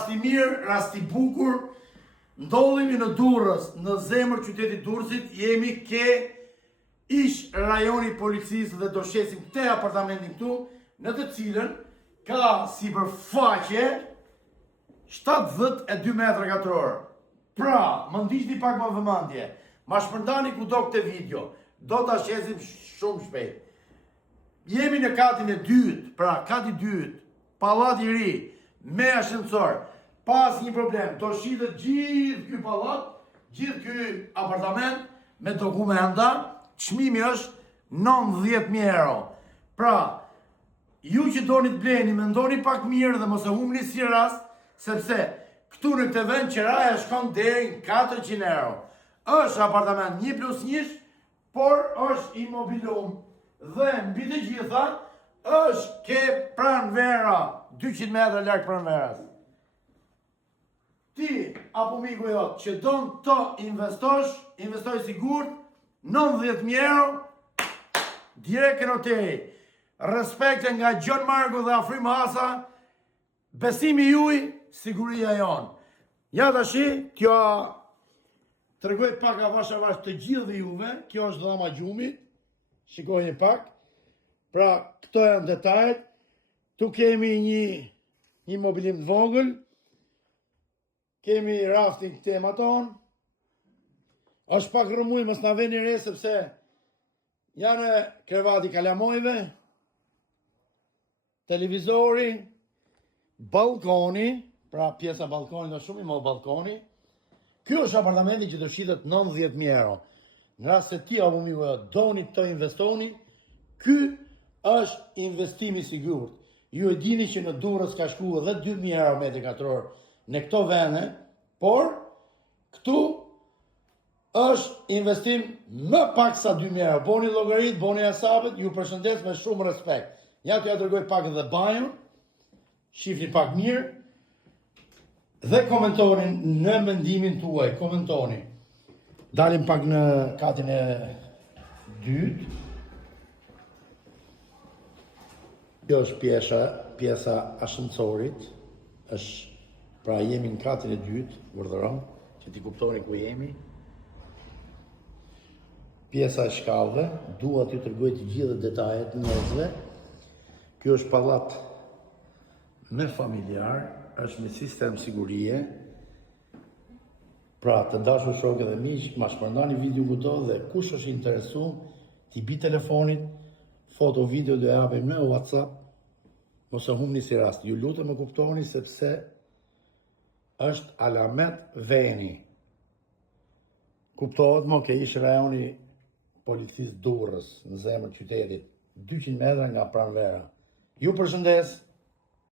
rasti mirë, rasti bukur, ndodhemi në Durrës, në zemër qytetit Durrësit, jemi ke ish rajoni policisë dhe do shesim këte apartamentin këtu, në të cilën ka si përfaqe 72 metra katror. Pra, më ndiqni pak më vëmendje, ma shpërndani kudo këtë video, do të shesim shumë shpejt. Jemi në katin e dytë, pra kati dytë, pallat i ri, me ascensor, pas një problem, do shitet gjithë ky pallat, gjithë ky apartament me dokumenta, çmimi është 90.000 euro. Pra, ju që doni të bleni, mendoni pak mirë dhe mos e humni si rast, sepse këtu në këtë vend qiraja shkon deri në 400 euro. Është apartament 1+1, por është imobilum dhe mbi të gjitha është ke pranvera, 200 metra larg pranverës. Ti, apo miku jot, që don të investosh, investoj sigurt, 90.000 euro, direkt në noteri. Respekte nga Gjon Marku dhe Afrim Hasa, besimi juaj, siguria jon. Ja tashi, kjo tregoj pak avash të gjithë juve, kjo është dhama gjumit, shikojni pak. Pra, këto janë detajet, tu kemi një mobilim të vogël, kemi rafting tema tonë, është pak rëmuj, mës në veni re, sepse janë krevati kalamojve, televizori, balkoni, pra pjesa balkoni në shumë i më balkoni. Kjo është apartamenti që të shitet 90.000 euro. Në rast se ti apo miku doni të investoni, ky është investimi sigurt. Ju e dini që në Durrës ka shku edhe 2.000 euro metri katror në këto vende, por këtu është investim më pak sa 2.000 euro. Boni llogarit, boni hesabet, ju përshëndes me shumë respekt. Ja t'ja dërgoj pak edhe banjën, shifni pak mirë, dhe komentonin në mendimin tuaj, komentoni. Dalim pak në katin e dytë. Kjo është pjesa ashencorit, pra jemi në katin e dytë, vërdëron, që ti kuptoni ku jemi. Pjesa e shkallëve, dua t'ju tregoj të gjithë detajet njerëzve. Kjo është pallat me familjar, është me sistem sigurie. Pra, të dashur shokë dhe miq, ma shpërndani video këto dhe kush është interesuar, t'i bi telefonit, foto, video do japim në WhatsApp, mos e humni si rast. Ju lutem më kuptoni sepse është alamet veni. Kuptohet më ke ish rajoni policisë Durrës në zemër qytetit, 200 metra nga pranvera. Ju përshëndes.